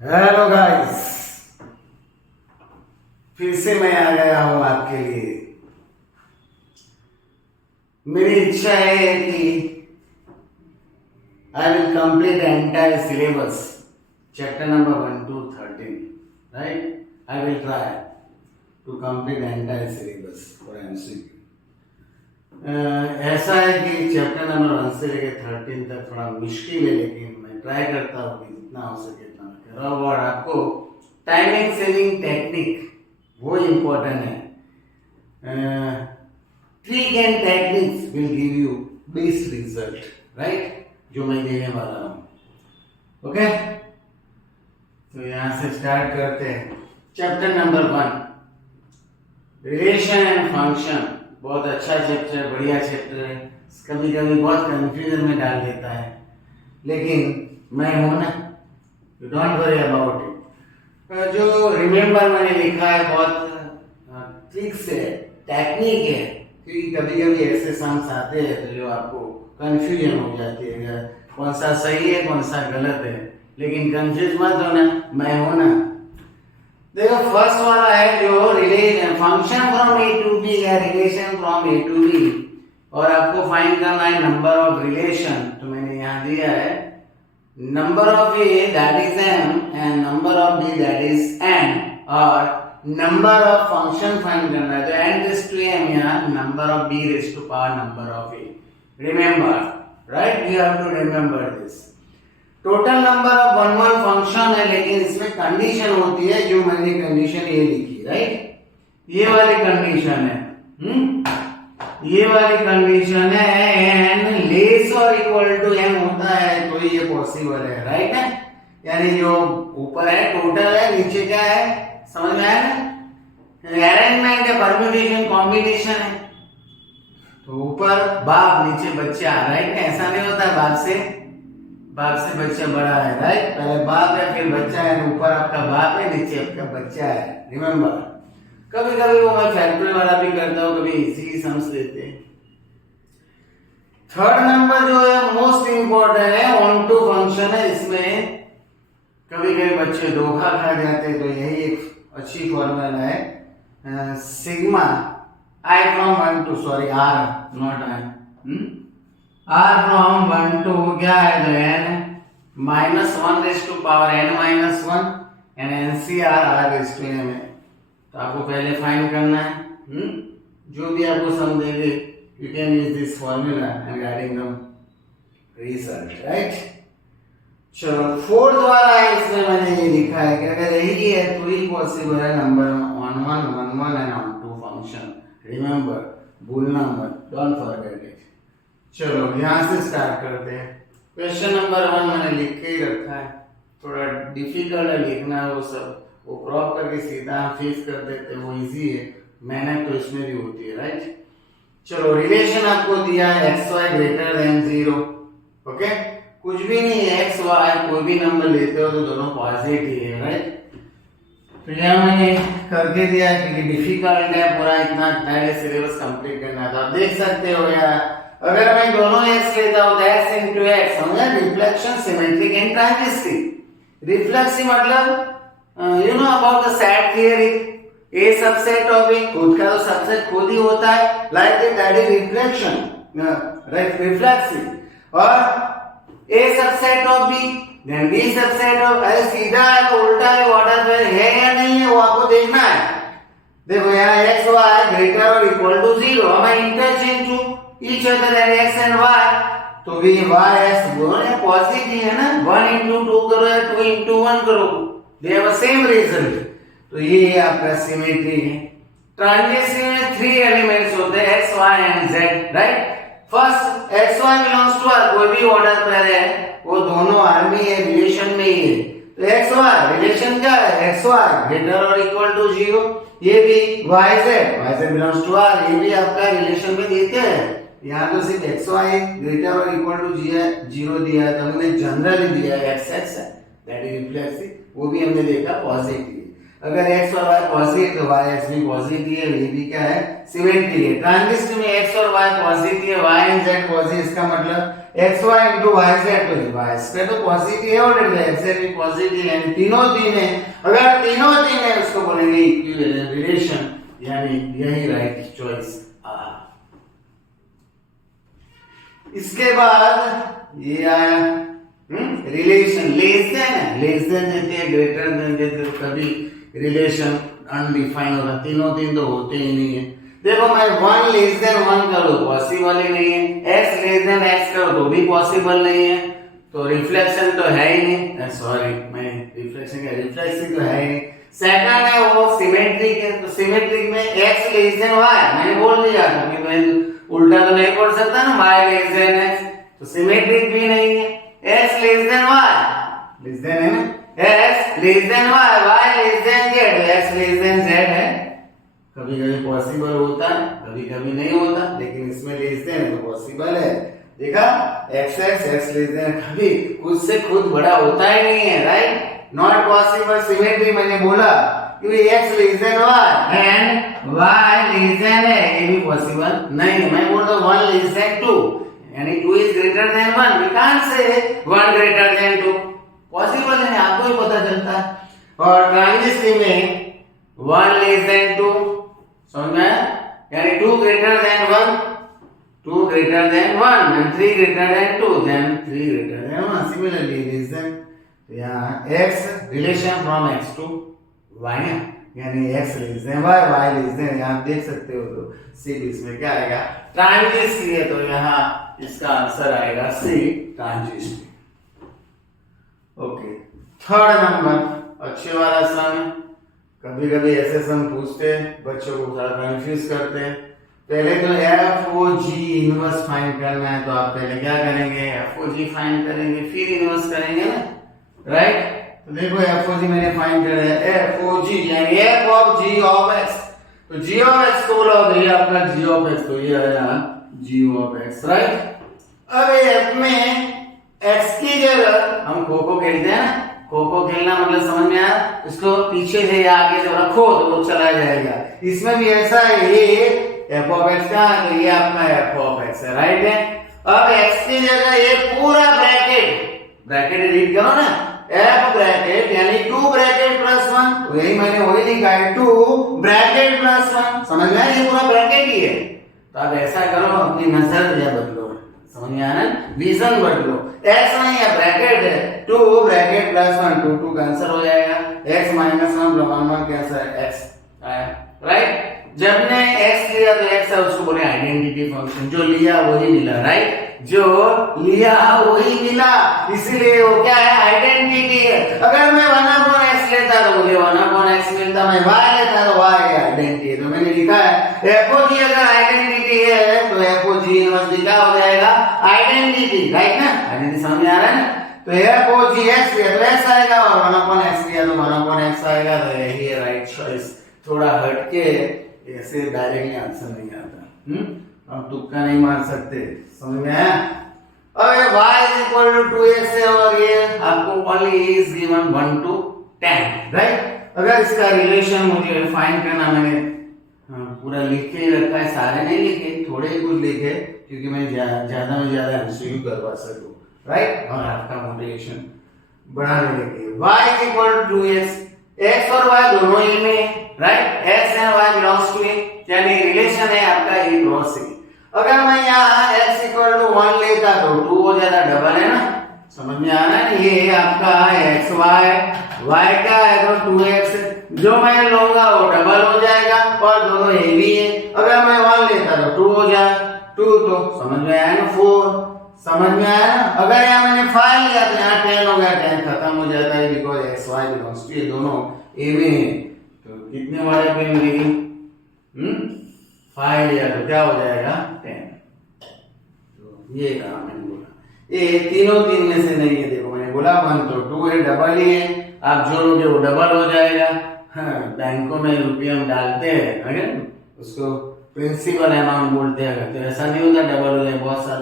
Hello guys, फिर से मैं आ गया हूं आपके लिए। मेरी इच्छा है कि I will complete entire syllabus chapter number 1 to 13, right. I will try to complete entire syllabus for MCQ. ऐसा है कि चैप्टर नंबर 1 से लेकर 13 तक थोड़ा मुश्किल है, लेकिन मैं ट्राई करता हूँ कि जितना हो सके उतना कर रहा हूँ। और आपको टाइमिंग सेविंग टेक्निक वो इम्पोर्टेंट है। Trick and techniques will give you best result, right, जो मैं देने वाला हूँ। ओके, तो यहाँ से स्टार्ट करते हैं। Chapter number 1, relation and function. बहुत अच्छा चैप्टर, बढ़िया चैप्टर है। कभी कभी बहुत कंफ्यूजन में डाल देता है, लेकिन मैं हूं ना, you don't worry about it. जो रिमेम्बर मैंने लिखा है बहुत ट्रिक्स है, टेक्निक है, क्योंकि कभी कभी ऐसे सम्स आते हैं तो जो आपको कंफ्यूजन हो जाती है, कौन सा सही है कौन सा गलत है। लेकिन कंफ्यूज मत होना, मैं हूं ना। देखो, फर्स्ट वाला है जो relation, function from A to B या relation from A to B, और आपको फाइंड करना है नंबर ऑफ रिलेशन। तो मैंने यहाँ दिया है number of A that is M and number of B that is N, और नंबर ऑफ फंक्शन फाइंड करना है तो एन रेज़ टू एम या number of B raise to power number of A. Remember, right, you have to remember this. Total number of one function है, लेकिन इसमें condition होती है, जो मैंने कंडीशन ये लिखी, राइट, ये वाली कंडीशन है। ये वाली कंडीशन है, एन लेस और इक्वल टू एम होता है तो ये पॉसिबल है, राइट है। यानी जो ऊपर है टोटल है, नीचे क्या है, समझ में आया ना। अरेंजमेंट है, परम्यूटेशन, कॉम्बिनेशन है। तो ऊपर बाप नीचे बच्चा, राइट, ऐसा नहीं होता बाप से बच्चा बड़ा है, राइट। पहले बाप है फिर बच्चा है, ऊपर आपका बाप है नीचे आपका बच्चा है। रिमेंबर, कभी कभी वो मैं फैक्टोरियल वाला भी करता हूँ, कभी इसी सम्स लेते हैं। थर्ड नंबर जो है मोस्ट इंपॉर्टेंट है, ऑन टू फंक्शन है। इसमें कभी कभी बच्चे धोखा खा जाते हैं, तो यही एक अच्छी फॉर्मूला है, sigma I from 1 to, sorry R not I, r from 1 to क्या है तो n minus 1 raised to power n minus 1 and NCR r raised to m है। तो आपको पहले फाइंड करना है, जो भी आपको सम देंगे you can use this formula and adding the result, right। चलो, फोर्थ वाला है, इसमें मैंने ये लिखा है कि अगर यही है तो ही पॉसिबल है number 1 1 1 1 and on to function. Remember, भूलना मत, डोंट फॉरगेट इट। चलो यहाँ से स्टार्ट करते हैं। क्वेश्चन नंबर 1 मैंने लिख के ही रखा है, थोड़ा डिफिकल्ट है लिखना, वो सब वो क्रॉप करके सीधा फेस कर देते हैं, वो इजी है, मेहनत तो इसमें भी होती है, राइट। चलो, रिलेशन आपको दिया है X Y greater than 0, okay. कुछ भी नहीं है, एक्स वाई कोई भी नंबर लेते हो तो दोनों पॉजिटिव है, राइट। तो यहाँ मैंने करके दिया है क्योंकि डिफिकल्ट है, पूरा इतना पहले सिलेबस कंप्लीट करना था। आप देख सकते हो यार, अगर मैं दोनों x लेता हूं तो x into x, समझा, रिफ्लेक्शन, सिमेट्रिक एंड ट्राइमेस्ट्रिक। रिफ्लेक्सिव मतलब you know about the set theory, a subset of b, खुद का तो सबसेट खुद ही होता है, like that is reflection, reflexive. और a subset of b then b subset of, अरे सीधा है तो उल्टा है, ऑर्डर है या नहीं है वो आपको देखना है। देखो यहाँ x y ग्रेटर और इक्वल टू 0, हमें interchange to each other and x and y, तो भी y x दोनों पॉजिटिव है ना। 1 into 2 करो या 2 into 1 करो, they have a same result। तो ये आपका सिमेट्री है। ट्रांजिशन में 3 एलिमेंट्स होते हैं, x y and z, right. First x y belongs to r, कोई भी ऑर्डर पर है वो दोनों r में है, रिलेशन में ही है। तो x y रिलेशन क्या है, x y ग्रेटर और इक्वल टू 0, ये भी y z belongs to r, ये भी आपका रिलेशन में देते हैं। यहाँ तो सिर्फ एक्स वाई ग्रेटर और इक्वल टू 0 दिया है, तो हमने जनरली दिया है x x that is reflexive, वो भी हमने देखा पॉजिटिव। अगर एक्स और वाई पॉजिटिव तो वाई एक्स भी पॉजिटिव है, ये भी क्या है, सिमेट्री है। ट्रांजिस्टर में एक्स और वाई पॉजिटिव है, वाई एंड जेड पॉजिटिव, इसका मतलब X Y into Y Z, तो वाई स्क्वायर तो पॉजिटिव है और एक्स जेड भी पॉजिटिव है, यानी तीनों तीन है। अगर तीनों तीन है उसको बोलेंगे इक्विवेलेंट रिलेशन, यानी यही राइट चॉइस आ। इसके बाद ये आया रिलेशन लेस देन है, लेस देन देते हैं, ग्रेटर देन देते हैं, कभी रिलेशन अनडिफाइन होगा, तीनों तीन तो होते ही नहीं है। देखो मैं 1 लेस देन 1 कर दो पॉसिबल ही नहीं है, x लेस देन x कर दो भी पॉसिबल नहीं है, तो रिफ्लेक्शन तो है ही नहीं, सॉरी मैं रिफ्लेक्शन का रिफ्लेक्शन तो है ही नहीं। सेकंड है वो सिमेट्रिक है, तो सिमेट्रिक में x लेस देन y, मैंने बोल दिया था कि मैं उल्टा तो नहीं बोल सकता ना, y लेस देन x, तो सिमेट्रिक भी नहीं है। x less than y, less than है ना, x less than y, y less than z, x less than z है, कभी कभी पॉसिबल होता है कभी कभी नहीं होता, लेकिन इसमें लेस देन तो पॉसिबल है। देखा x लेस देन कभी खुद से खुद बड़ा होता ही नहीं है, राइट, नॉट पॉसिबल। सिमेट्री मैंने बोला क्योंकि x less than y and y less than है, ये भी पॉसिबल नहीं है। मैं बोलता हूं 1 लेस देन 2, यानी 2 is greater than 1, we can't say 1 greater than 2, possible है, आपको ही पता चलता है। और ट्रांजिस्टिव में 1 लेस देन 2, समझ में आया, यानी 2 greater than 1, 2 greater than 1 and 3 greater than 2, then 3 greater than 1, similarly less than, तो यहाँ x relation from x to y है, यानी x less than y, y less than, यहाँ देख सकते हो, तो सीधे इसमें क्या आएगा, ट्रांजिस्टिव है, तो यहाँ इसका आंसर आएगा सी, ट्रांजिस्टिव। ओके, थर्ड नंबर अच्छे वाला सम, कभी कभी ऐसे सम पूछते हैं बच्चों को थोड़ा कंफ्यूज करते हैं। पहले तो F O G inverse find करना है, तो आप पहले क्या करेंगे, एफ ओ जी फाइंड करेंगे फिर इनवर्स करेंगे ना, राइट। तो देखो एफ ओ जी मैंने फाइंड कर है, एफ ओ जी यानी F of G of X, तो जी ऑफ एक्स को बोला होता है आपका जी ऑफ एक्स, तो ये आया जी ऑफ एक्स, राइट। अब एफ में एक्स की जगह हम खो खो खेलते हैं ना, खो खो खेलना मतलब समझ में आया, इसको पीछे से या आगे से रखो तो वो चला जाएगा। इसमें भी ऐसा है, ये एफ ऑफ एक्स का, तो ये आपका एफ ऑफ एक्स है, राइट है। अब एक्स की जगह ये पूरा ब्रैकेट रीड करो ना, एफ ब्रैकेट यानी 2 ब्रैकेट प्लस 1, तो यही मैंने वही लिखा है 2 ब्रैकेट प्लस 1, समझ में आया, ये पूरा ब्रैकेट ही है। तो अब ऐसा करो, अपनी नजरिया बदलो, समझ में आया ना, विजन बदलो, x नहीं है ब्रैकेट है, 2 ब्रैकेट प्लस 1, 2 2 कैंसिल हो जाएगा, x माइनस 1 1 1 कैंसिल है, x आया, राइट। जब ने x लिया तो x है, उसको बोले आइडेंटिटी फंक्शन, जो लिया वही मिला, राइट, जो लिया वही मिला, इसीलिए वो क्या है, आइडेंटिटी है। अगर मैं 1/x लेता तो मुझे 1/x मिलता, मैं y लेता तो y आइडेंटिटी है, तो मैंने लिखा है एफओजी अगर आइडेंटिटी है तो एफओजी इनवर्स भी क्या हो जाएगा, आइडेंटिटी, राइट ना, आइडेंटिटी समझ में आ रहा है ना। तो एफओजी x लिया तो x आएगा, और 1/x लिया तो 1/x आएगा, तो यही है राइट चॉइस। थोड़ा हटके ऐसे डायरेक्टली आंसर नहीं आता, हम तुक्का नहीं मार सकते, समझ में आया। अब y is equal to 2x है, और ये आपको only is given 1 to 10, right. अगर इसका रिलेशन मुझे फाइंड करना, मैंने पूरा लिख के रखा है, सारे नहीं लिखे, थोड़े ही कुछ लिखे, क्योंकि मैं ज्यादा में ज्यादा एमसीक्यू करवा सकूं, राइट, और आपका मोटिवेशन बढ़ाने के लिए। y is equal to 2x, x और y दोनों ही में, right, x and y belongs to a, यानी रिलेशन है आपका a क्रॉस c। अगर मैं यहाँ x इक्वल टू 1 लेता तो 2 हो जाता, डबल है ना, समझ में आ रहा है, ये आपका x y का है तो 2x, जो मैं लूंगा वो डबल हो जाएगा, और दोनों a भी है। अगर मैं 1 लेता तो 2 हो जाए, 2 तो समझ में आया ना, 4, समझ में आया ना। अगर यहाँ मैंने 5 लिया तो यहाँ 10 हो गया, 10 खत्म हो जाता है, because x y belongs to a, दोनों a में है, तो कितने वाले पे मिलेगी, 5 लिया तो क्या हो जाएगा, 10। तो ये कहा मैंने बोला, ये तीनों तीन में से नहीं है, देखो मैंने बोला 1 तो 2 है, डबल ही है, आप जोड़ोगे वो डबल हो जाएगा। हाँ, बैंकों में रुपये हम डालते हैं, अगर उसको प्रिंसिपल अमाउंट बोलते हैं, तो ऐसा नहीं होता डबल हो जाए, बहुत साल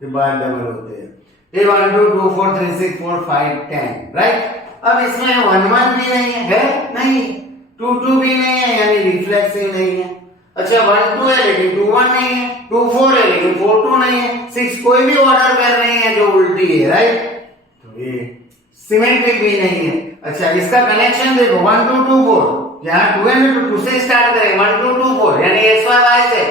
के बाद डबल होते हैं। ये 1 2 2 4 3 6 4 5 10, राइट। अब इसमें 1 1 भी नहीं है, नहीं, 2 2 भी नहीं है, यानी रिफ्लेक्सिव नहीं है। अच्छा 1 2 है लेकिन 2 1 नहीं है, 2 4 है लेकिन 4 2 नहीं है, 6 कोई भी ऑर्डर पेयर नहीं है जो उल्टी है, राइट? तो ये सिमेट्रिक भी नहीं है। अच्छा इसका कनेक्शन देखो 1 2 2 4, यहाँ 2 है तो 2 से स्टार्ट करें 1 2 2 4 यानी x y y से,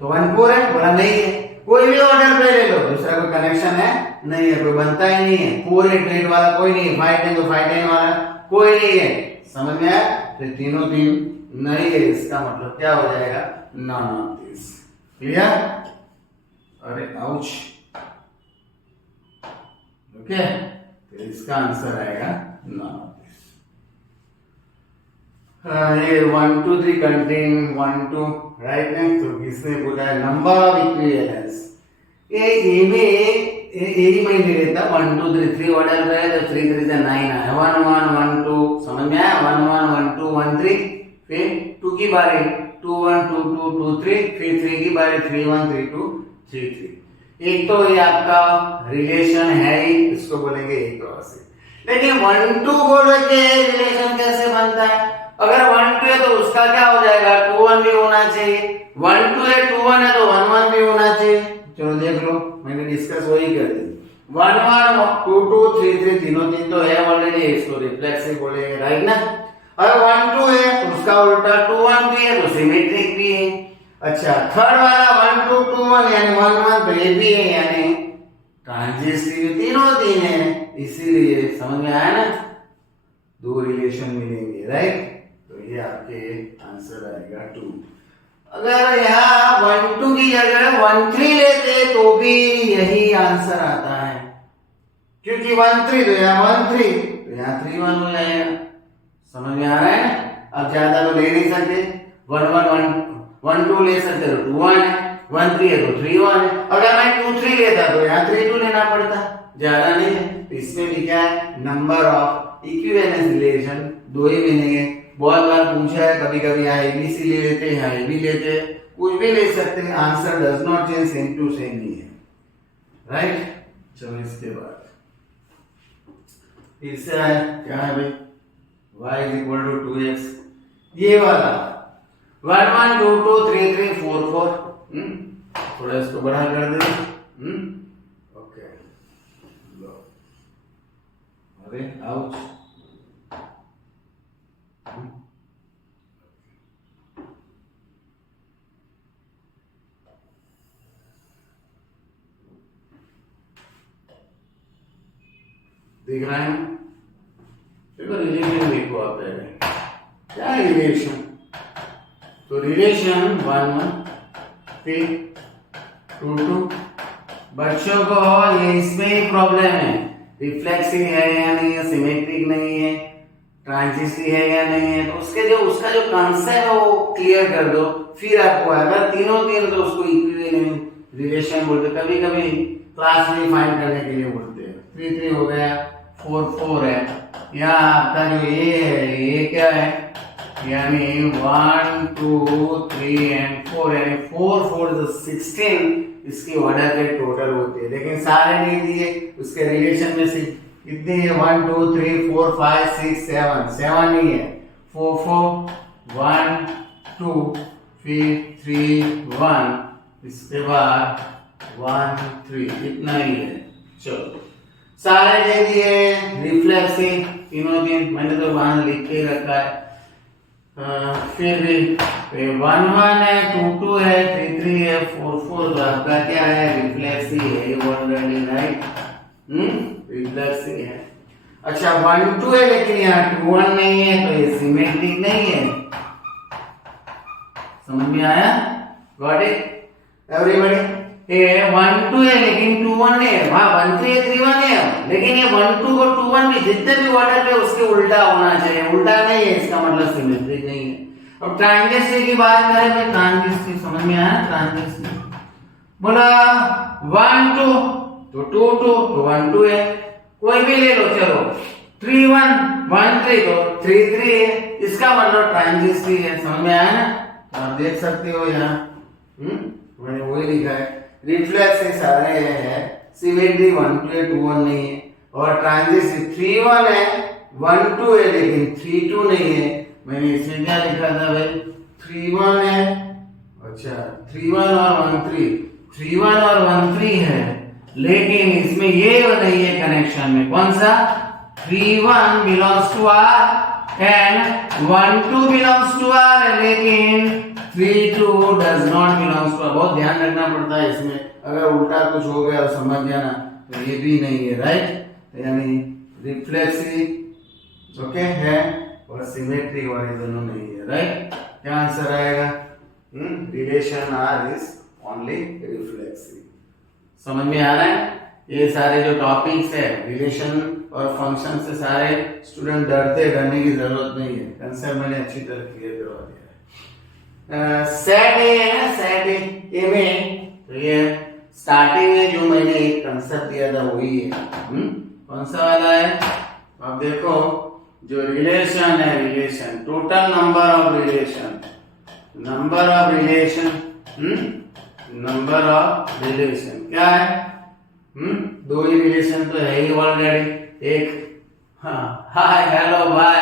तो 1 4 है, बोला नहीं है। कोई भी ऑर्डर पे ले लो, दूसरा कोई कनेक्शन है नहीं है, कोई बनता ही नहीं है। 4 8 8 वाला कोई नहीं है, 5 10 तो 5 10 वाला कोई नहीं है। समझ में आया? तो तीनों तीन नहीं है, इसका मतलब क्या हो जाएगा? None of this. क्लियर? अरे आउच। ओके, तो इसका आंसर आएगा नॉन ऑफ दिस। ये 1 2 3 कंटेन 1 2, राइट है? तो किसने बोला है नंबर ऑफ इक्विवेलेंस? ये में यही मैं ले लेता 1 2 3 3 ऑर्डर पे है तो 3 3 से 9 आया, 1 1 1 2, समझ में आया? 1 1 1 2 1 3, फिर 2 की बारी 2 1 2 2 2 3, फिर 3 की बारी 3 1 3 2 3 3। एक तो ये आपका रिलेशन है ही, इसको बोलेंगे एक क्रॉस। लेकिन 1 2 बोल के रिलेशन कैसे बनता है? अगर 1 2 है तो उसका क्या हो जाएगा? 2 1 भी होना चाहिए। 1 2 है 2 1 है तो 1 1 भी होना चाहिए। चलो देख लो, मैंने डिस्कस वही कर दी। 1 1 2 2 3 3 तीनों तीन तो है ऑलरेडी, इसको रिफ्लेक्सिव बोलेंगे, राइट ना? अगर 1 2 है तो उसका उल्टा 2 1 भी है तो सिमेट्रिक भी है। अच्छा थर्ड वाला 1 2 2 1 यानी 1 1 तो ये भी है, यानी ट्रांजिस्टिव तीनों तीन है, इसीलिए समझ में आया ना? दो रिलेशन मिलेंगे, राइट? तो ये आपके आंसर आएगा 2। अगर यहाँ 1 2 की जगह 1 3 लेते तो भी यही आंसर आता है, क्योंकि 1 3 तो यहाँ 1 3 तो यहाँ 3 1 हो जाएगा। समझ में आ रहा है? अब ज्यादा तो ले नहीं सकते, 1 1 1 2 ले सकते तो 2 1 है, 1 3 है तो 3 1 है। अगर मैं 2 3 लेता तो यहाँ 3 2 लेना पड़ता, ज्यादा नहीं है। इसमें भी क्या है? नंबर ऑफ इक्विवेलेंस रिलेशन दो ही मिलेंगे। बहुत बार पूछा है, कभी कभी यहाँ एबीसी ले लेते हैं, यहाँ एबी लेते हैं, कुछ भी ले सकते हैं, answer does not change, same to same ही है, राइट? चलो इसके बाद फिर से है क्या है भाई? y is equal to 2x, ये वाला 1 1 2 2 3 3 4 4, थोड़ा इसको बड़ा कर दे, ओके लो, अरे आउच, देख रहे हैं? देखो रिलेशन देखो आप पहले, क्या है रिलेशन? तो रिलेशन 1 1 फिर 2 2। बच्चों को ये इसमें ही प्रॉब्लम है, रिफ्लेक्सिव है या नहीं है, सिमेट्रिक नहीं है, ट्रांजिस्टिव है या नहीं है, तो उसका जो कॉन्सेप्ट है वो क्लियर कर दो, फिर आपको अगर तीनों तीन तो उसको इक्विवेलेंट रिलेशन बोलते, कभी कभी क्लास में फाइंड करने के लिए बोलते हैं। 3 3 हो गया, 4 4 है, यहाँ आपका जो ये है ये क्या है? यानी 1 2 3 एंड 4, यानी 4 4 16 इसकी ऑर्डर के टोटल होती है, लेकिन सारे नहीं दिए, उसके रिलेशन में सिर्फ कितनी है? 1 2 3 4 5 6 7, 7 नहीं है, 4 4 1 2 फिर 3 1, इसके बाद 1 3, इतना ही है। चलो सारे दे दिए, रिफ्लेक्सिव तीनों दिन मैंने तो वहां लिख के रखा है। फिर भी 1 1 है, 2 2 है, 3 3 है, 4 4, तो आपका क्या है? रिफ्लेक्सिव है, ऑलरेडी, राइट? रिफ्लेक्सिव है। अच्छा 1 2 है लेकिन यहाँ 2 1 नहीं है, तो ये सिमेट्रिक नहीं है। समझ में आया? Got it everybody? ये 1 2 है लेकिन 2 1 नहीं है, वहां 1 3 3 1 है, लेकिन ये 1 2 और 2 1 भी जितने भी ऑर्डर पे उसके उल्टा होना चाहिए, उल्टा नहीं है, इसका मतलब सिमेट्रिक नहीं है। अब ट्रांजिस्टिव की बात करें भाई, ट्रांजिस्टिव समझ में आया? ट्रांजिस्टिव बोला 1 2 तो 2 2 तो 1 2 है, कोई भी ले लो, चलो 3 1 1 3 तो 3 3 है, इसका मतलब ट्रांजिस्टिव है। समझ में आया ना? तो आप देख सकते हो यहाँ मैंने वही लिखा है, रिफ्लेक्सिव सारे हैं, सिमेट्रिक 1 2 है, 2 1 नहीं है, और ट्रांजिस्टिव 3 1 है, 1 2 है लेकिन 3 2 नहीं है। मैंने इसमें क्या लिखा था भाई? 3 1 है अच्छा 3 1 और 1 3, 3 1 और 1 3 है, लेकिन इसमें ये नहीं है कनेक्शन में। कौन सा? 3 1 belongs to R and 1 2 belongs to R, लेकिन 3 2 does not belongs to R. बहुत ध्यान रखना पड़ता है इसमें, अगर उल्टा कुछ हो गया तो समझ जाना, तो ये भी नहीं है, राइट। यानी रिफ्लेक्सिव ओके है और सिमेट्रिक वाले दोनों नहीं है, राइट। क्या आंसर आएगा? Relation R is only reflexive. समझ में आ रहा है? ये सारे जो टॉपिक्स है रिलेशन और फंक्शन से सारे स्टूडेंट डरने की जरूरत नहीं है, कंसेप्ट मैंने अच्छी तरह क्लियर करवा दिया है। सेट ए है ना, सेट ए में तो ये स्टार्टिंग में जो मैंने एक कंसेप्ट दिया था वही है। कौन सा वाला है? अब देखो, जो रिलेशन है, relation total number of relation, number of relation, number of relation क्या है? दो ही रिलेशन तो है ही ऑलरेडी, एक हाय हेलो बाय,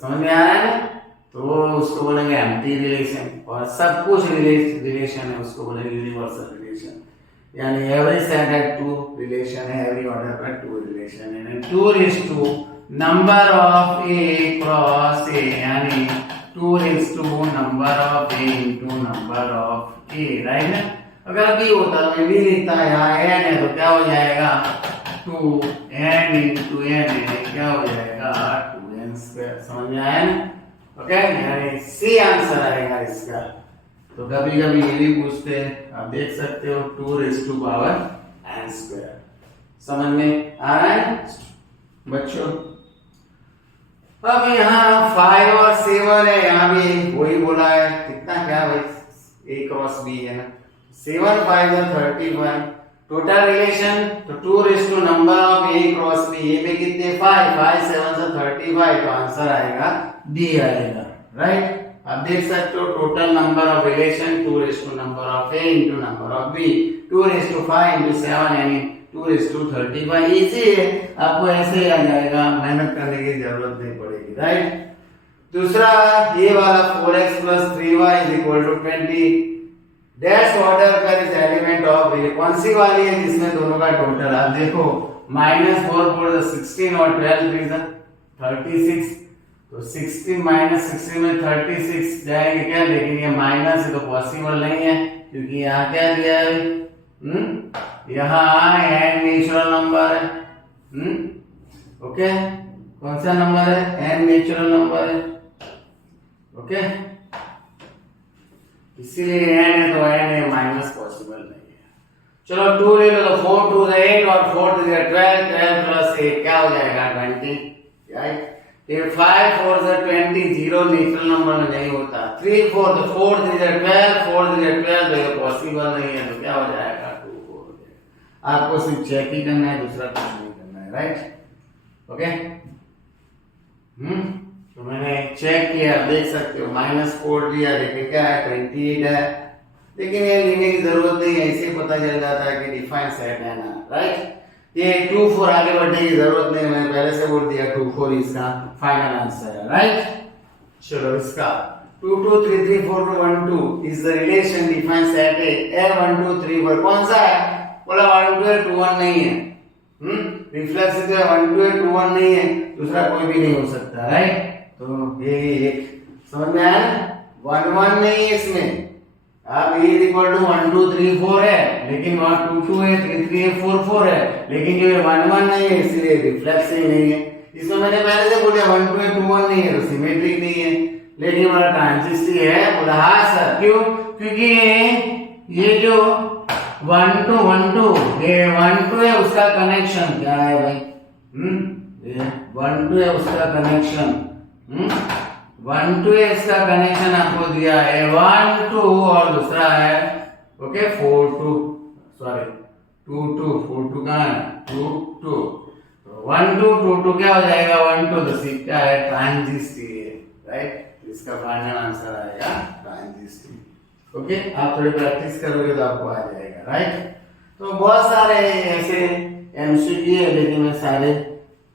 समझ में आ रहा है ना? तो उसको बोलेंगे एम्प्टी रिलेशन, और सब कुछ रिलेशन है उसको बोलेंगे यूनिवर्सल रिलेशन। यानी every set had to relation है, every order had to relation है, and 2 is to number of A cross A, यानी 2 is to number of A into number of A, right ना? अगर अभी होता तो मैं भी लिखता है, यहाँ n है तो क्या हो जाएगा 2n into n है, क्या हो जाएगा 2n स्क्वायर। समझ में आया ना? ओके, यानी सी आंसर आएगा इसका। तो कभी कभी ये भी पूछते हैं, आप देख सकते हो 2 raised to power n square. समझ में आ रहा है बच्चों? अब यहाँ 5 और 7 है, यहाँ भी वही बोला है, कितना क्या भाई A क्रॉस B है ना, 7 5 is 35, टोटल रिलेशन तो 2 raised to number of A cross B, A में कितने 5 5 7 से 35, तो आंसर आएगा D आएगा, राइट। आप देख सकते हो total number of relation 2 raised to number of A into number of B, 2 raised to 5 into 7 यानी 2 raised to 35। इजी है, आपको ऐसे ही आ जाएगा, मेहनत करने की जरूरत नहीं पड़ेगी, राइट। दूसरा ये वाला 4x plus 3y is equal to 20 dash order का इस एलिमेंट ऑफ रिलेशन कौन सी वाली है जिसमें दोनों का टोटल आप देखो, -4 4 16 और 12 3 36, तो 16 -16 में 36 जाएंगे क्या, लेकिन ये माइनस है तो पॉसिबल नहीं है, क्योंकि यहाँ क्या दिया है, यहाँ n नेचुरल नंबर है। ओके, कौन सा नंबर है? n नेचुरल नंबर है। ओके, इसीलिए n है तो n है, माइनस पॉसिबल नहीं है। चलो 2 ले लो, 4 2 से 8 और 4 2 से 12, 12 प्लस 8 क्या हो जाएगा 20, राइट। ये 5 4 से 20, 0 नेचुरल नंबर में नहीं होता। 3 4 तो 4 3 से 12, 4 3 से 12 तो ये पॉसिबल नहीं है, तो क्या हो जाएगा 2 4 हो जाएगा। आपको सिर्फ चेक ही करना है, दूसरा कुछ नहीं करना है, राइट। ओके, तो मैंने चेक किया, देख सकते हो -4 लिया, लेकिन क्या है 28 है, लेकिन ये लेने की जरूरत नहीं है, इससे पता चल जाता है कि डिफाइन सेट है ना, राइट। ये 2 4 आगे बढ़ने की जरूरत नहीं है, मैंने पहले से बोल दिया 2 4 इसका फाइनल आंसर है, राइट। चलो इसका 2 2 3 3 4 2 1 2 is the relation define set है 1 2 3 4। कौन सा है? बोला 1 2 है, 2 1 नहीं है। रिफ्लेक्सिव है, 1 2 है, 2 1 नहीं है, दूसरा कोई भी नहीं हो सकता, राइट। तो ये एक समझ में आया ना, 1 1 नहीं है इसमें। अब A इक्वल टू 1 2 3 4 है, लेकिन वहां 2 2 है, 3 3 है, 4 4 है, लेकिन ये 1 1 नहीं है, इसलिए रिफ्लेक्सिव नहीं है। इसमें मैंने पहले से बोला 1 2 है, 2 1 नहीं है, तो सिमेट्रिक नहीं है, लेकिन हमारा ट्रांजिस्टिव है। बोला हाँ सर, क्यों? क्योंकि ये जो 1 2 1 2 ये 1 2 है, उसका कनेक्शन क्या है भाई? ये 1 2 है उसका कनेक्शन, 1 2 है इसका कनेक्शन आपको दिया है 1 2, और दूसरा है ओके 4 2, सॉरी 2 2 4 2 कहाँ है 2 2, 1 2 2 2 क्या हो जाएगा 1 2, तो सी क्या है ट्रांजिस्टिव, राइट। इसका फाइनल आंसर आएगा ट्रांजिस्टिव। ओके, आप थोड़ी प्रैक्टिस करोगे तो आपको आ जाएगा, राइट। तो बहुत सारे ऐसे एमसीक्यू है, लेकिन मैं सारे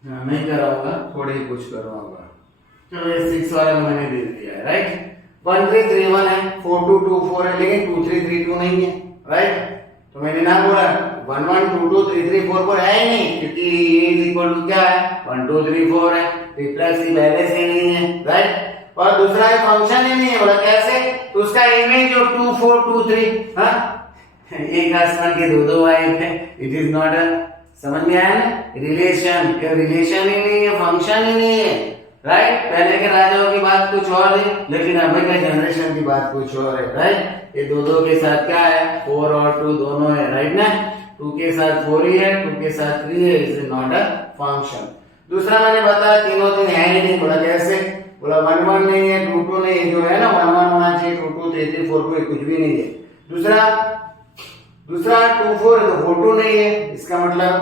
नहीं कराऊंगा, थोड़े ही कुछ करवाऊंगा। चलो ये 6 वाला मैंने दे दिया है, राइट। 1331 है, 4224 है, लेकिन 2332 नहीं है, राइट। तो मैंने ना बोला 11222334 है ही नहीं, क्योंकि a इज इक्वल टू क्या है 1234 है, रिफ्लेक्सिव पहले से नहीं है, राइट। और दूसरा है फंक्शन ही नहीं है, बोला कैसे, तो उसका इमेज जो 2423, हाँ एक आसमान के दो वाइफ है, इट इज नॉट अ, समझ में आया ना, रिलेशन, रिलेशन ही नहीं है, फंक्शन ही नहीं है, राइट। पहले के राजाओं की बात कुछ और है, लेकिन अभी के जनरेशन की बात कुछ और है, राइट। ये दो के साथ क्या है 4 और 2 दोनों है, राइट ना। 2 के साथ 4 ही है, 2 के साथ 3 है, इज नॉट अ फंक्शन। दूसरा मैंने बताया तीनों दिन है ही नहीं, बोला कैसे, बोला 1 1 नहीं है, 2 2 नहीं है, जो है ना 1 1 होना चाहिए, 2 2 3 3 4 2 कुछ भी नहीं है। दूसरा 2 4 है तो 4 2 नहीं है, इसका मतलब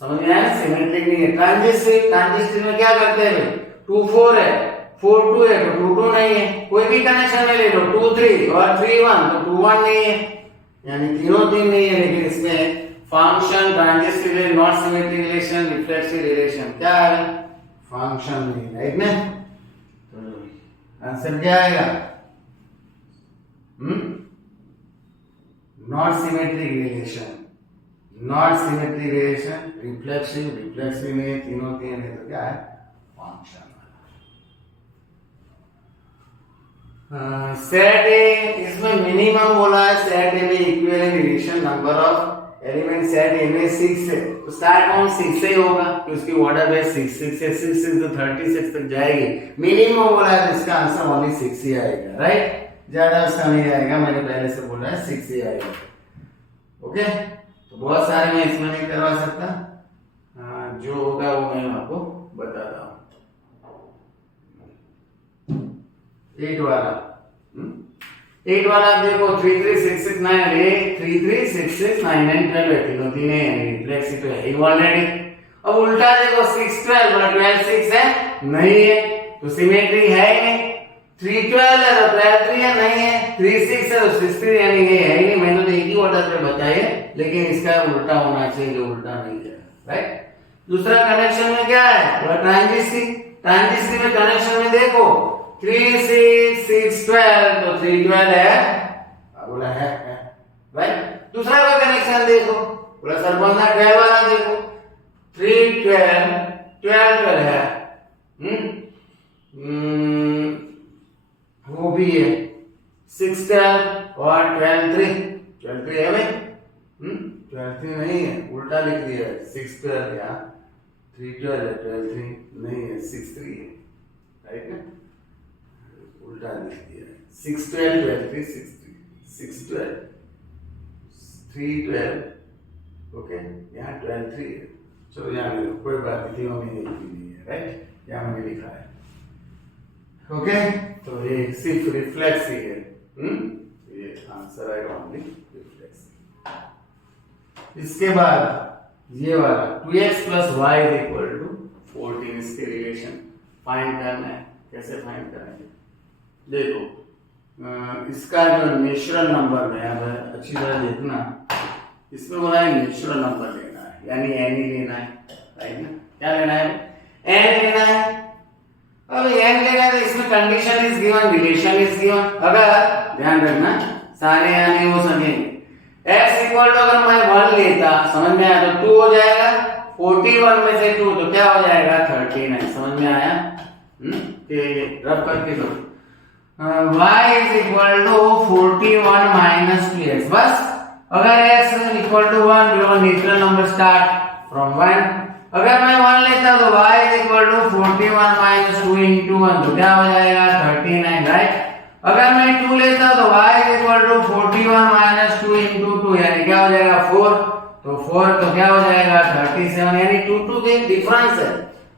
समझ में आया, सिमेट्रिक नहीं है। ट्रांजिस्टिव में क्या करते हैं, 2 4 है, 4 2 है तो 2 2 नहीं है, कोई भी कनेक्शन में ले लो, 2 3 और 3 1 तो 2 1 नहीं है, यानी तीनों तीन नहीं है, लेकिन इसमें function, transitive, not symmetric relation, reflexive relation क्या है, फंक्शन नहीं, राइट ना। तो आंसर क्या आएगा, not symmetric relation, not symmetric relation, reflexive में तीनों तीन है, तो क्या है फंक्शन। सेट ए, इसमें मिनिमम बोला है, सेट ए में equivalent relation number of element set ए में 6 है, तो स्टार्ट काउंट 6 से ही होगा, तो उसकी ऑर्डर बेस 6 6 से 6 6 तो 36 तक जाएगी। मिनिमम बोला है तो इसका आंसर ओनली 6 ही आएगा, राइट, ज्यादा उसका नहीं आएगा, मैंने पहले से बोला है 6 ही आएगा, ओके। तो बहुत सारे मैं इसमें नहीं करवा सकता, जो होगा वो मैं आपको बताता हूँ। 8 वाला, 8 वाला आप देखो 3 3 6 6 9 8 3 3 6 6 9 9 12 है, तीनों तीन है, रिफ्लेक्सिव है ऑलरेडी। अब उल्टा देखो 6 12 बोला 12 6 है, नहीं है, तो सिमेट्री है ही नहीं। 3 12 है तो 12 3 है, नहीं है। 3 6 है तो 6 3 यानी ये है ही नहीं। मैंने तो एक ही ऑर्डर पे बताया, लेकिन इसका उल्टा होना चाहिए, जो उल्टा नहीं है, राइट। दूसरा कनेक्शन में क्या है, बोला ट्रांजिस्टिव में कनेक्शन में देखो 3 6 6 12 तो 3 12 है, बोला है, राइट। दूसरा का कनेक्शन देखो, बोला सर बंदा 12 वाला देखो 3 12 12 12 है, वो भी है 6 12 और 12 3 12 3 है भाई, 12 3 नहीं है, उल्टा लिख दिया है, 6 12 या 3 12 है, 12 3 नहीं है, 6 3 है, राइट ना, उल्टा लिख दिया है, 6 12 12 3 6 3 6 12 3 12, ओके, यहाँ 12 3 है, चलो यहाँ लिखो, कोई बात नहीं, तीनों में एक ही नहीं है, राइट, यहाँ मैंने लिखा है, ओके। तो ये सिर्फ रिफ्लेक्सिव है, ये आंसर आएगा ओनली रिफ्लेक्सिव। इसके बाद ये वाला 2x + y = 14, इसके रिलेशन फाइंड करना है। कैसे फाइंड करेंगे, देखो इसका जो नेचुरल नंबर है, अब अच्छी तरह देखना, इसमें बोला है नेचुरल नंबर लेना है, यानी n ही लेना है, राइट ना, क्या लेना है, n लेना है। अब n लेना है तो इसमें condition is given, relation is given, अगर ध्यान रखना सारे यानी हो सकेंगे। x = अगर मैं 1 लेता, समझ में आया, तो 2 हो जाएगा, 41 में से 2 तो क्या हो जाएगा 39, समझ में आया, रब करके दो। y = 41 - 2x, बस। अगर x = 1, below natural number start from 1। अगर मैं 1 लेता तो y = 41 - 2 × 1 तो क्या हो जाएगा 39, राइट। अगर मैं 2 लेता तो y = 41 - 2 × 2 यानी क्या हो जाएगा 4, तो 4 तो क्या हो जाएगा 37, यानी 2 2 के डिफरेंस है।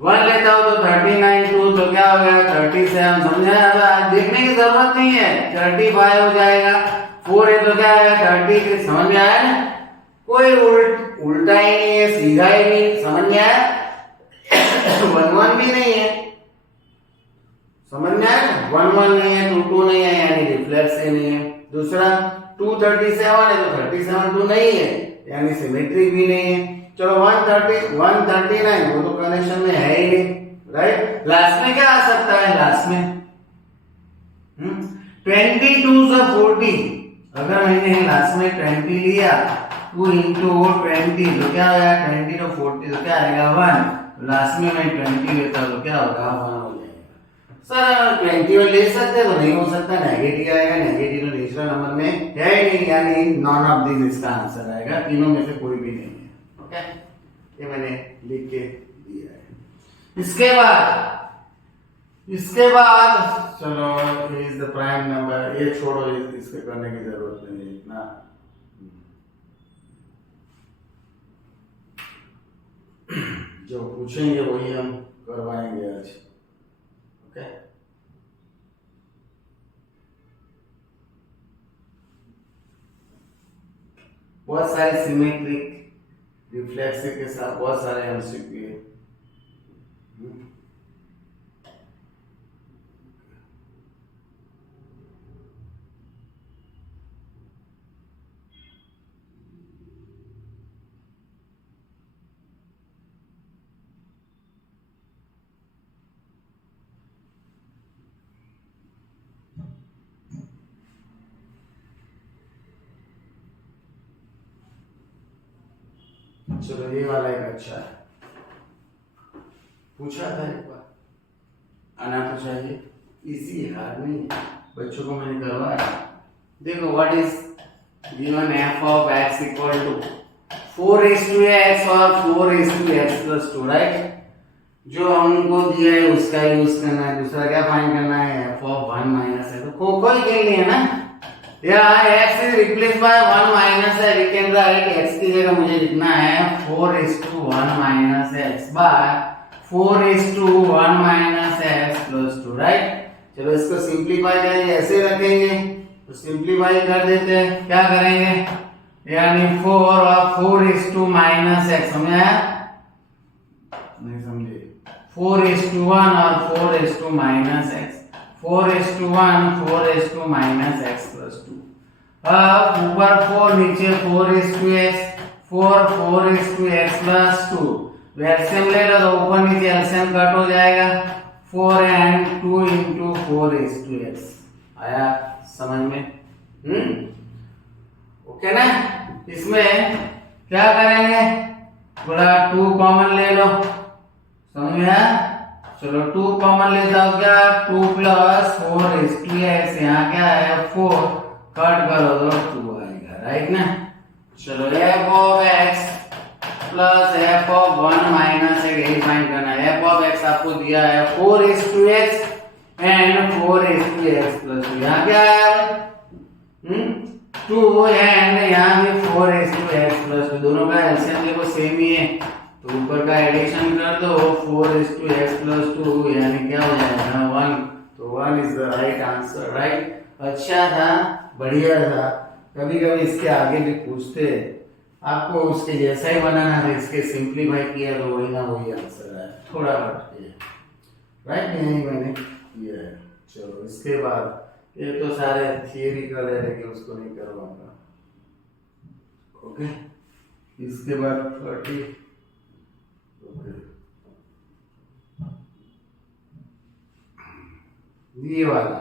1 लेता हो तो 39, 2 तो क्या हो गया 37, समझा। अब देखने की जरूरत नहीं है, 35 हो जाएगा, 4 है तो क्या आएगा 33, समझ में आया ना, कोई उल्टा ही नहीं है, सीधा ही नहीं, समझ में आया। 1 1 भी नहीं है, समझ में आया, 1 1 नहीं है, 2 2 नहीं है, यानी रिफ्लेक्स ही नहीं है। दूसरा 237 है तो 37 2 नहीं है, यानी सिमेट्रिक भी नहीं है। चलो 139 वो तो कनेक्शन में है ही नहीं, राइट। लास्ट में क्या आ सकता है, लास्ट में 22 से 40, अगर मैंने लास्ट में 20 लिया 2 into 20 तो क्या होगा 20 to 40 तो क्या आएगा 1, लास्ट में मैं 20 लेता हूँ तो क्या होगा 1 हो जाएगा। सर 20 में ले सकते तो नहीं हो सकता, नेगेटिव आएगा, नेगेटिव तो नेचुरल नंबर में है ही नहीं, यानी नॉन ऑफ दिस इसका आंसर आएगा, तीनों में से कोई भी नहीं है। ओके, ये मैंने लिख के दिया है। इसके बाद चलो इज द प्राइम नंबर, ये छोड़ो, इसके करने की जरूरत नहीं है इतना। जो पूछेंगे वही हम करवाएंगे आज। ओके, बहुत सारे सिमेट्रिक रिफ्लेक्सिव के साथ बहुत सारे एमसीक्यू है। चलो ये वाला एक अच्छा है, पूछा था एक बार, आना तो चाहिए, इजी है, हार्ड नहीं है, बच्चों को मैंने करवाया। देखो what is given f of x equal to 4:x और 4:x+2, राइट। जो हमको दिया है उसका यूज करना है, दूसरा क्या फाइंड करना है f of 1 माइनस है, तो कोई खेल नहीं है ना, यहाँ x is replaced by 1 minus है, we can write x की जगह मुझे लिखना है 4:1 minus x by 4:1 minus x+2, right. चलो इसको सिंप्लीफाई करेंगे, ऐसे रखेंगे तो सिंप्लीफाई कर देते हैं, क्या करेंगे यानी 4 और 4:2 minus x, समझा नहीं समझे, 4:1 और 4:2 minus x, 4:1 4:2 minus x+2, अब ऊपर 4 नीचे 4:x, 4 4:x+2, एलसीएम ले लो तो ऊपर नीचे एलसीएम कट हो जाएगा, 4 and 2 into 4:x, आया समझ में? ओके ना। इसमें क्या करेंगे, थोड़ा 2 कॉमन ले लो, समझ गया। चलो 2 कॉमन लेता हूँ, क्या 2 + 4:x, यहाँ क्या है 4, कट करो तो 2 आएगा, राइट ना। चलो f of x plus f of 1 minus x, यही फाइंड करना है। f of x आपको दिया है 4:x एंड 4:x+2, यहाँ क्या है 2 एंड यहाँ भी 4:x+2, दोनों का एलसीएम देखो सेम ही है, तो ऊपर का एडिशन कर दो 4:x+2, यानी क्या हो जाएगा 1, तो 1 is the right answer, right. अच्छा था, बढ़िया था। कभी कभी इसके आगे भी पूछते, आपको उसके जैसा ही बनाना है, इसके सिंप्लीफाई किया तो वही ना वही आंसर है, थोड़ा हट के, राइट, यही मैंने किया है। चलो इसके बाद ये तो सारे थियरिकल है लेकिन उसको नहीं करवाऊंगा। ओके, इसके बाद 30, ये वाला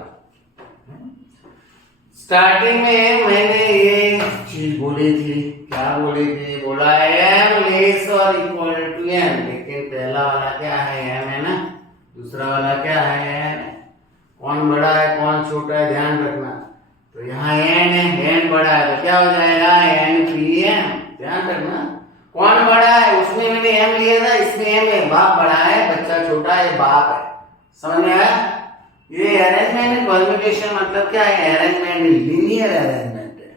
स्टार्टिंग में मैंने ये चीज बोली थी, क्या बोली थी, बोला m लेस और इक्वल टू n, लेकिन पहला वाला क्या है m है ना, दूसरा वाला क्या है n है, कौन बड़ा है कौन छोटा है ध्यान रखना। तो यहाँ n है, n बड़ा है तो क्या हो जाएगा npm, ध्यान रखना कौन बड़ा है, उसमें मैंने m लिया था, इसमें m है, बाप बड़ा है बच्चा छोटा है, बाप है, समझ में आया। ये अरेंजमेंट एंड परम्यूटेशन मतलब क्या है, अरेंजमेंट लीनियर अरेंजमेंट है,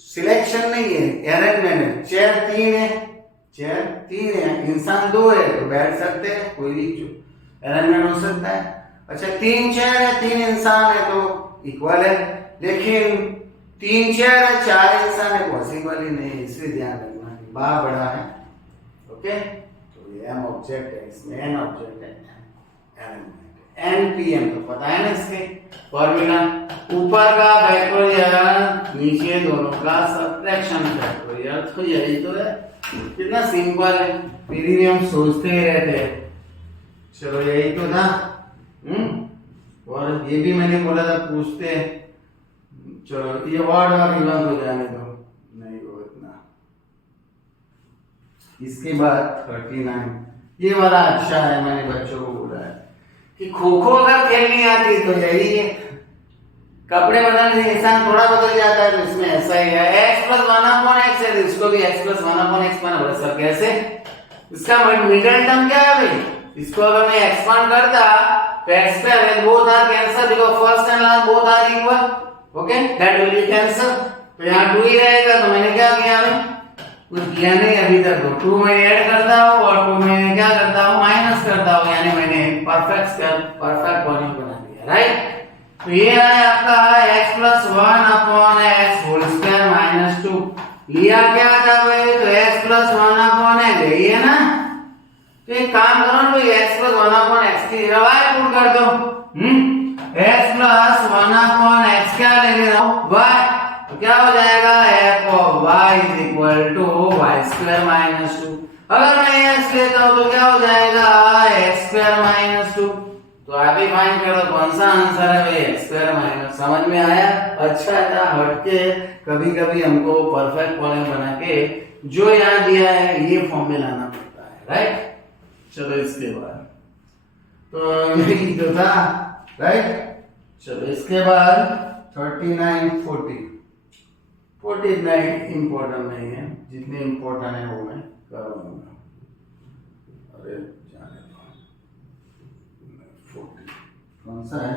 सिलेक्शन नहीं है, अरेंजमेंट है। चेयर 3 है, चेयर 3 है, इंसान 2 है तो बैठ सकते हैं, कोई भी अरेंजमेंट हो सकता है। अच्छा 3 चेयर है 3 इंसान है तो इक्वल है, लेकिन 3 चेयर है 4 इंसान है, पॉसिबल ही नहीं है, इसलिए ध्यान रखना कि बा बड़ा है। ओके, तो ये एम ऑब्जेक्ट है, इसमें एन ऑब्जेक्ट है, एनपीएम तो पता है ना इसके फॉर्मूला, ऊपर का फैक्टोरियल नीचे दोनों का सब्ट्रैक्शन फैक्टोरियल, तो यही तो है, कितना सिंपल है, फिर भी हम सोचते ही रहते हैं। चलो यही तो था। और ये भी मैंने बोला था पूछते हैं। चलो ये वर्ड और इवन हो जाने दो, नहीं हो इतना। इसके बाद 39 ये वाला अच्छा है, मैंने बच्चों को बोला है कि खो खो अगर खेलनी आती तो यही है, कपड़े बदलने से इंसान थोड़ा बदल जाता है, तो इसमें ऐसा ही है। x प्लस 1/x है, इसको भी x प्लस 1/x बना बोला सर कैसे? इसका मिडिल टर्म क्या है भाई? इसको अगर मैं एक्सपांड करता तो x square and both are cancel because first and last both are equal, okay that will be cancel. तो यहाँ 2 ही रहेगा, तो मैंने क्या किया भाई? कुछ किया नहीं अभी तक, तो 2 में ऐड करता हूँ और 2 में क्या करता हूँ? माइनस करता हूँ, यानी मैंने परफेक्ट वॉल्यूम बना दिया, राइट। तो ये है आपका x plus 1/x whole square minus 2। लिया क्या था भाई? तो x प्लस 1/x यही है ना। तो एक काम करो ना भाई, x प्लस 1/x की जगह y पुट कर दो। x प्लस 1/x क्या ले रहा हूँ? y। तो क्या हो जाएगा? f of y is equal to y square minus 2। अगर मैं x लेता हूँ तो क्या हो जाएगा? x square minus 2। तो आप ही फाइंड कर दो कौन सा आंसर है भाई? x square minus. समझ में आया? अच्छा था, हटके कभी कभी हमको परफेक्ट वॉल्यूम बना के जो यहाँ दिया है ये फॉर्म में लाना पड़ता है, राइट। चलो इसके बाद तो यही तो था, राइट। चलो इसके बाद 39 40 40 इतना इम्पोर्टेंट नहीं है, जितने इम्पोर्टेंट है वो मैं करूंगा। अरे जाने दो, 40 कौन सा है?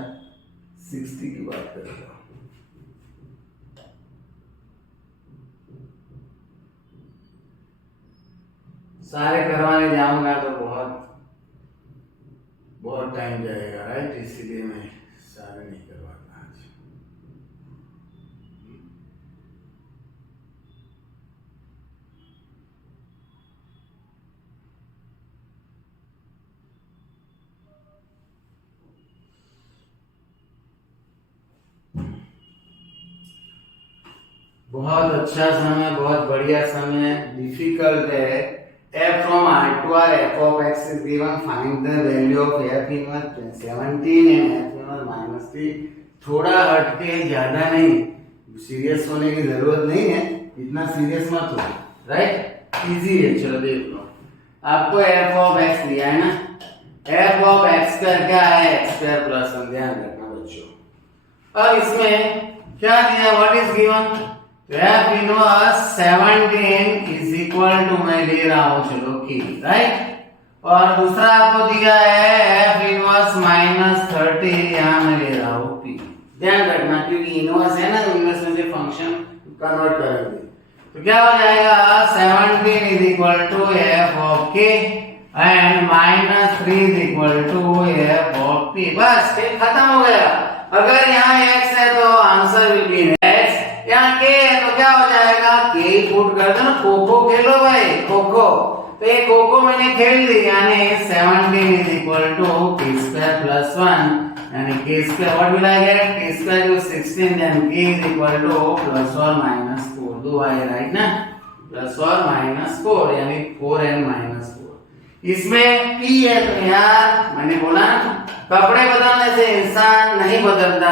60 की बात करेगा। सारे करवाने जाऊंगा तो बहुत टाइम जाएगा, राइट। इसीलिए मैं सारे नहीं करवाता आज। बहुत अच्छा समय, बहुत बढ़िया समय, डिफिकल्ट है। f from r to r f of x is given, find the value of f inverse 17 and f inverse minus 3। थोड़ा हटके, ज्यादा नहीं, सीरियस होने की जरूरत नहीं है, इतना सीरियस मत हो, राइट। इजी है, चलो देख लो। आपको f of x दिया है ना, f of x स्क्वायर क्या है? x स्क्वायर प्लस 1, ध्यान रखना बच्चों। अब इसमें क्या दिया? What is given? f inverse 17 is equal to, मैं ले रहा हूं चलो की, राइट। और दूसरा आपको दिया है f इनवर्स माइनस 30, यहां मैं ले रहा हूं p। ध्यान रखना क्योंकि इनवर्स है ना, इनवर्स में से फंक्शन कन्वर्ट करेंगे तो क्या हो जाएगा? 17 is equal to f of k and minus 3 is equal to f of p। बस खत्म हो गया। अगर यहाँ x है तो आंसर विल बी x, यहाँ k है तो क्या हो जाएगा? k पुट कर दो ना। खो खो खेलो भाई, खो खो। तो ये खो खो मैंने खेल दी, यानी 17 is equal to k square plus 1, यानी k square what will I get? k square is 16 then k is equal to plus और माइनस 4। दो आए, राइट ना, प्लस और माइनस 4 यानी 4 एंड माइनस 4। इसमें p है तो यार मैंने बोला कपड़े बदलने से इंसान नहीं बदलता।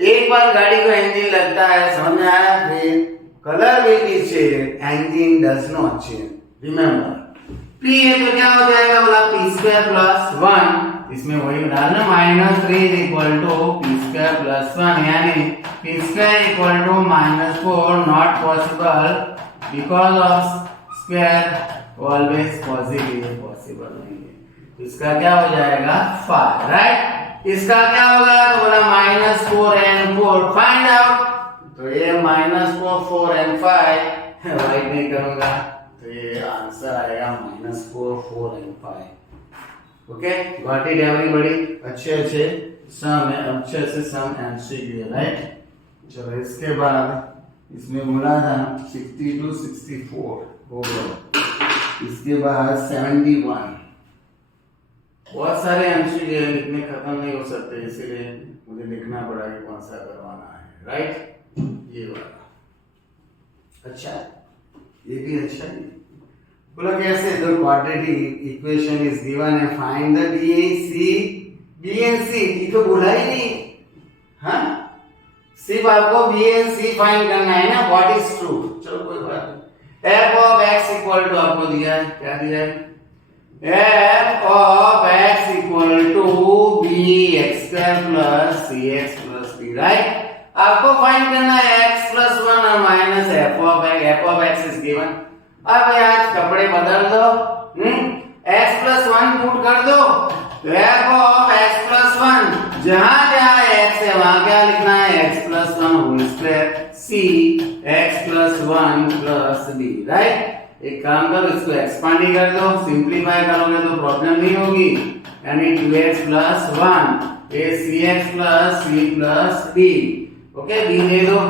एक बार गाड़ी को इंजन लगता है, समझ में आया? फिर colour will be changed, engine does not change, remember। p है तो क्या हो जाएगा? बोला p स्क्वायर प्लस 1, इसमें वही डालना, minus 3 is equal to p square plus 1, यानी p square equal to minus 4 not possible because of square always positive, possible नहीं है। इसका क्या हो जाएगा? 5, राइट। इसका क्या होगा? तो बोला माइनस 4 एंड 4, फाइंड आउट। तो ये माइनस 4 एंड 5 राइट नहीं करूंगा, तो ये आंसर आएगा minus 4 and 5। Okay, got it everybody? अच्छे सम है, अच्छे से सम एमसीक्यू, राइट। चलो इसके बाद इसमें बोला था 62 64 हो गया। इसके बाद 71, बहुत सारे एमसीक्यू लिखने खत्म नहीं हो सकते, इसीलिए मुझे लिखना पड़ा कि कौन सा करवाना है, राइट। ये वाला अच्छा, ये भी अच्छा है। बोला कैसे? The quadratic equation is given and find the B and C. ये तो बोला ही नहीं, हाँ, सिर्फ आपको बी एंड सी फाइंड करना है ना, व्हाट इज ट्रू। चलो कोई बात नहीं। F of X equal to आपको दिया है, क्या दिया है? F of X equal to B X square plus C X plus B, right. आपको फाइंड करना है x प्लस 1 और minus F of X is given. अब यार कपड़े बदल दो, x प्लस 1 पुट कर दो, तो एफ ऑफ एक्स प्लस 1 जहां जहां x है वहां क्या लिखना है? x प्लस 1 होल स्क्वायर सी x plus 1 plus b, right. एक काम करो, इसको एक्सपांड ही कर दो, सिंपलीफाई करोगे तो प्रॉब्लम नहीं होगी। यानी 2x प्लस 1 ये cx plus c plus d, okay. b दे दो,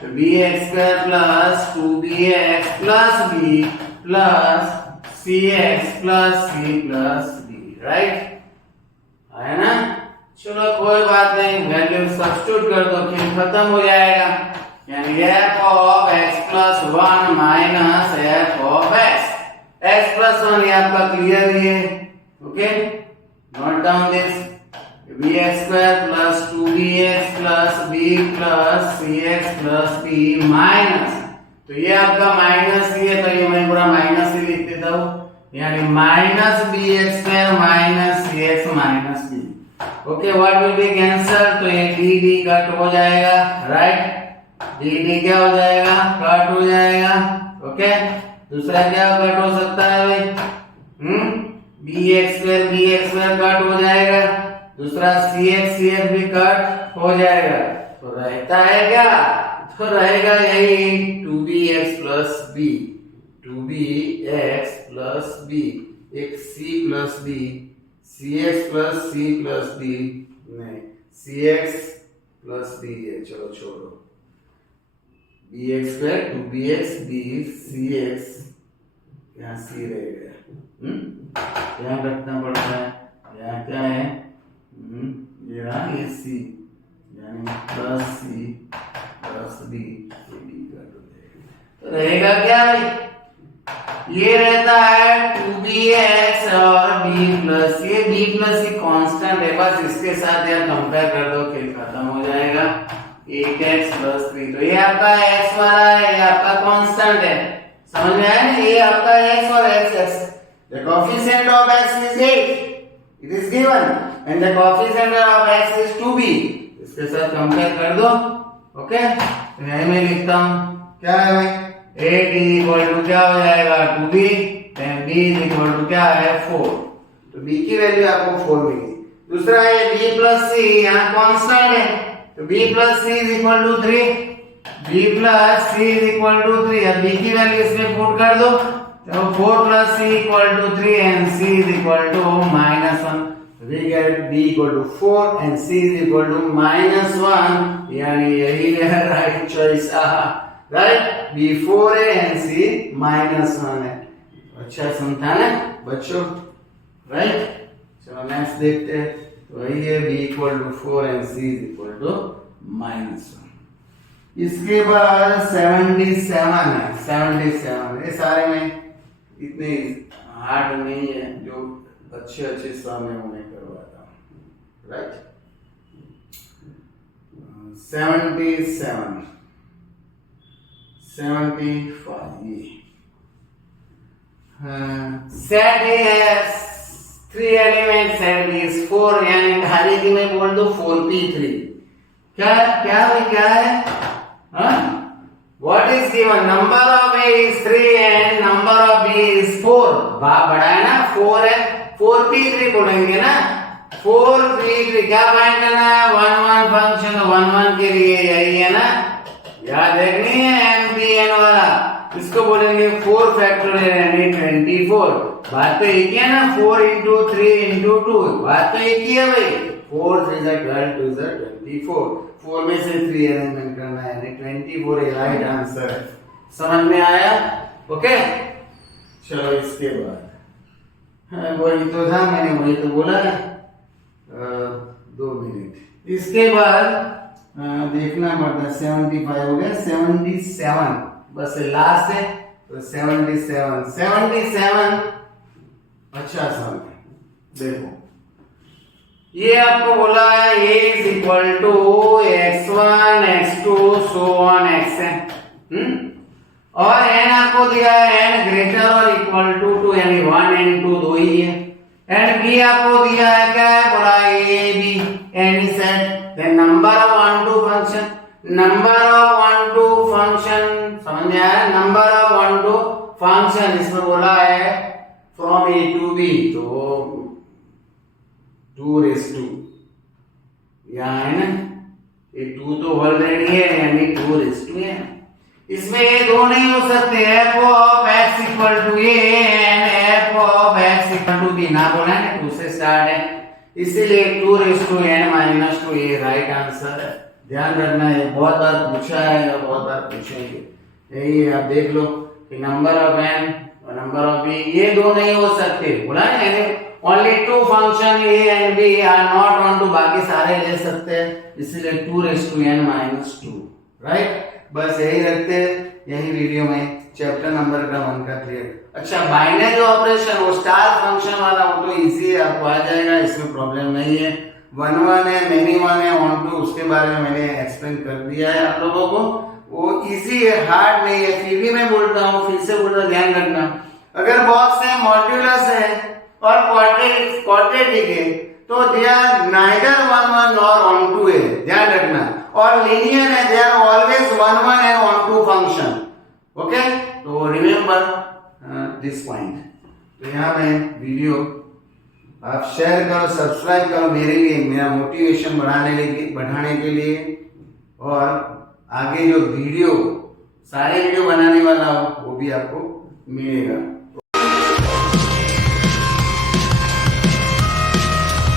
तो bx square plus 2bx plus b plus cx plus c plus d, right. आया ना? चलो कोई बात नहीं, वैल्यू सब्स्टिट्यूट कर दो, फिर खत्म हो जाएगा। यानी f of x plus 1 minus f of x plus 1 ये आपका क्लियर ही है, okay. Note down this, bx square plus 2bx plus b plus cx plus b minus, तो ये आपका माइनस ही है, तो ये मैं पूरा माइनस ही लिख देता हूं। यानी minus bx square minus cx minus b, okay. What will be cancel, तो ये dd कट हो जाएगा, राइट। dd क्या हो जाएगा? कट हो जाएगा, ओके। दूसरा क्या कट हो सकता है भाई? bx स्क्वायर कट हो जाएगा, दूसरा cx भी कट हो जाएगा, तो रहता है क्या? तो रहेगा यही 2bx plus b, 2bx plus b, एक c plus b, cx plus c plus d, नहीं cx प्लस d है, चलो छोड़ो। bx square 2bx b cx, यहाँ c रह गया, ध्यान रखना पड़ता है। यहाँ क्या है? ये रहा ये c, यानी प्लस c प्लस d, ये d कट हो जाएगा, तो रहेगा क्या भाई? ये रहता है 2bx और b प्लस, ये b प्लस ये कांस्टेंट है, बस इसके साथ यार कंपेयर कर दो, फिर खत्म हो जाएगा। 8x प्लस 3, तो ये आपका x वाला है, ये आपका कांस्टेंट है, समझ में आया ना? ये आपका x और x, the coefficient of x is 8, it is given, and the coefficient of x is 2b, इसके साथ कंपेयर कर दो, ओके। तो यही मैं लिखता हूँ, क्या है भाई? 8 is equal to क्या हो जाएगा? 2b, and b is equal to क्या है? 4, तो b की वैल्यू आपको 4 मिली। दूसरा है b प्लस c, यहाँ कांस्टेंट है, तो b plus c is equal to 3, b plus c is equal to 3, अब b की वैल्यू इसमें पुट कर दो, तो 4 plus c equal to 3 and c is equal to minus 1. We get b equal to 4 and c is equal to minus 1. यानी यही है right choice, right. b 4 है and c minus 1 है। अच्छा समझा ना बच्चों, राइट। चलो नेक्स्ट देखते हैं, तो वही है b equal to 4 and c is equal to minus 1। इसके बाद 77 है, 77 ये सारे में इतने हार्ड नहीं है, जो अच्छे अच्छे सम है उन्हें करवाता हूँ, राइट। 77 75 ये सेट है 3 एलिमेंट, सेट इज 4, यानी हर एक में बोल दो 4p3, क्या क्या है? क्या है? What is given? Number of A is 3 and number of B is 4, बड़ा है ना, 4 है, 4p3 बोलेंगे ना, 4p3 क्या फाइंड करना है? 1 1 फंक्शन 1 1 के लिए यही है ना, याद रखनी है MPN वाला, इसको बोलेंगे 4 फैक्टोरियल यानी 24। बात तो एक ही है ना, 4 into 3 into 2, बात तो एक ही है भाई, 4 3 is 12 2 is 24, 4 में से 3 अरेंजमेंट करना है, यानी 24 ये राइट आंसर है। समझ में आया? ओके। चलो इसके बाद वही तो था, मैंने वही तो बोला है, 2 मिनट। इसके बाद देखना पड़ता है, 75 हो गया, 77 बस लास्ट है, तो 77 अच्छा सम है। देखो ये आपको बोला है a is equal to x1 x2 so on xn, और n आपको दिया है n ग्रेटर और इक्वल टू यानी 1 n 2 दो ही है, एंड b आपको दिया है क्या है, बोला a b any set then number of one to function, number of one to function समझ में आया, number of one to function इसमें बोला है फ्रॉम a टू b, तो 2 रेस टू यहाँ है ना, ये 2 तो ऑलरेडी है यानी 2 रेस टू है, इसमें ये दो नहीं हो सकते, f of x equal to a and f of x equal to b, ना बोला है 2 से स्टार्ट है, इसीलिए 2 रेस टू n माइनस 2 ये राइट आंसर है। ध्यान रखना है, बहुत बार पूछा है और बहुत बार पूछेंगे, यही आप देख लो कि नंबर ऑफ n और नंबर ऑफ b ये दो नहीं हो सकते, बोला है यानी only 2 function a and b are not onto, बाकी सारे ले सकते हैं, इसलिए 2 raise to n minus 2, right. बस यही रखते हैं, यही वीडियो में चैप्टर नंबर का 1 का क्लियर। अच्छा बाइनरी ऑपरेशन वो स्टार फंक्शन वाला वो तो इजी है, आपको आ जाएगा, इसमें प्रॉब्लम नहीं है, 1 1 है मेनी 1 है ऑन टू, उसके बारे में मैंने एक्सप्लेन कर दिया है आप लोगों को, वो इजी है हार्ड नहीं है, फिर भी मैं बोलता हूँ, फिर से बोलता ध्यान रखना, अगर बॉक्स है मॉड्यूलस है और क्वाड्रेटिक है तो they are neither 1 1 nor onto है, ध्यान रखना, और लीनियर है they are always 1 1 and onto function, okay, तो रिमेंबर दिस पॉइंट। तो यहाँ मैं वीडियो आप शेयर करो, सब्सक्राइब करो मेरे लिए, मेरा मोटिवेशन बढ़ाने के लिए, और आगे जो वीडियो सारे वीडियो बनाने वाला हो वो भी आपको मिलेगा।